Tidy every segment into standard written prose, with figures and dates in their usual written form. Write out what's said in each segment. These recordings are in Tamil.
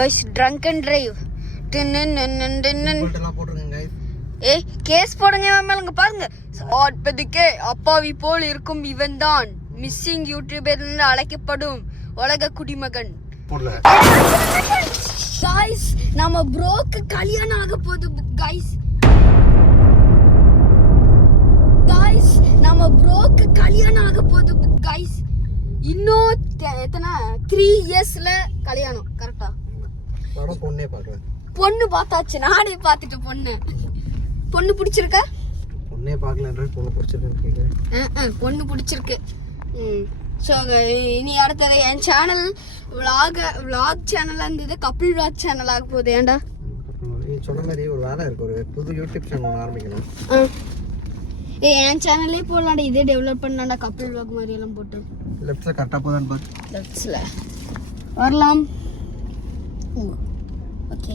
guys drunk and drive ஏய் கேஸ் போடுங்க மேலங்க பாருங்க ஆட்பதிக்கே அப்பாவி போல் இருக்கும் இவன் தான் மிஸ்ஸிங் யூடியூபர் என்று அழைக்கப்படும் உலக குடிமகன் guys நம்ம ப்ரோக்கு கல்யாணம் ஆக போகுது guys நம்ம ப்ரோக்கு கல்யாணம் ஆக போகுது guys இன்னும் எத்தனை 3 இயர்ஸ்ல கல்யாணம் கரெக்ட்டா பொண்ணே பார்க்கல பொண்ணு பார்த்தாச்சு நானே பார்த்துட்டு பொண்ணு பிடிச்சிருக்கா பொண்ணே பார்க்கலன்ற பொண்ணு பிடிச்சிருக்குன்னு கேக்குறேன் பொண்ணு பிடிச்சிருக்கு சோ இனி அடுத்தது என் சேனல் vlog சேனலா இருந்தது கபில் vlog சேனல் ஆக போகுது ஏன்டா நீ சொன்ன மாதிரி ஒரு வேலை இருக்கு ஒரு புது யூடியூப் சேனல் ஆரம்பிக்கணும் என் சேனல்லே போடலாம்டா இதே டெவலப் பண்ணலாம்டா கபில் vlog மாதிரி எல்லாம் போட்டு லெஃப்ட்ல கரெக்டா போதான் பாரு லெஃப்ட்ஸ்ல வரலாம் ஓகே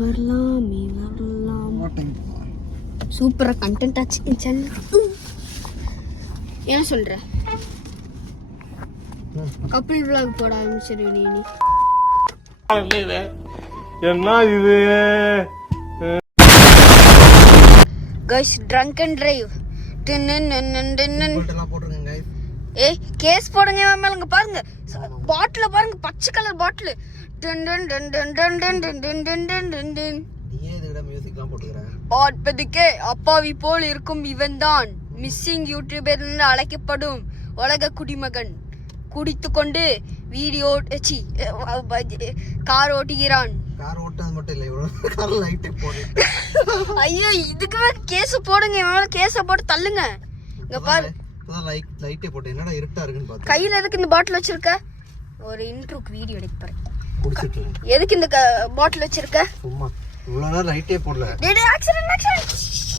வரலாம் சூப்பரா கண்டென்ட் ஆச்சு சேனல் என்ன சொல்ற கபில் vlog போட ஆரம்பிச்சிரு நீ என்ன இது guys drunk and drive போட்டுருங்க गाइस ஏய் கேஸ் போடுங்க மேலங்க பாருங்க பாட்டில பாருங்க பச்சை கலர் பாட்டில் நீயே இதுல மியூசிக்லாம் போட்டுக்கற ஆட்பதிக்கே அப்பாவி போல் இருக்கும் இவன் தான் மிஸ்ஸிங் யூடியூபர் என்று அழைக்கப்படும் உலக குடிமகன் குடித்துக்கொண்டு வீடியோ கார் ஓட்டுகிறான் கார் ஓட்டது மட்டும் இல்ல இவ்வளவு கார் லைட் போடு ஐயோ இதுக்கு கேஸ் போடுங்க மேல கேஸ போட்டு தள்ளுங்க இங்க பாரு லைட்டே போட்டு என்னடா இருட்டா இருக்குன்னு பாத்து கையில எதுக்கு இந்த பாட்டில் வச்சிருக்க ஒரு இன்ட்ரோக்கு வீடியோ எடுக்க போறேன் குடிச்சிட்டு எதுக்கு இந்த பாட்டில் வச்சிருக்க சும்மா இவ்வளவு நேரம் லைட்டே போடல டேய் ஆக்சிடென்ட்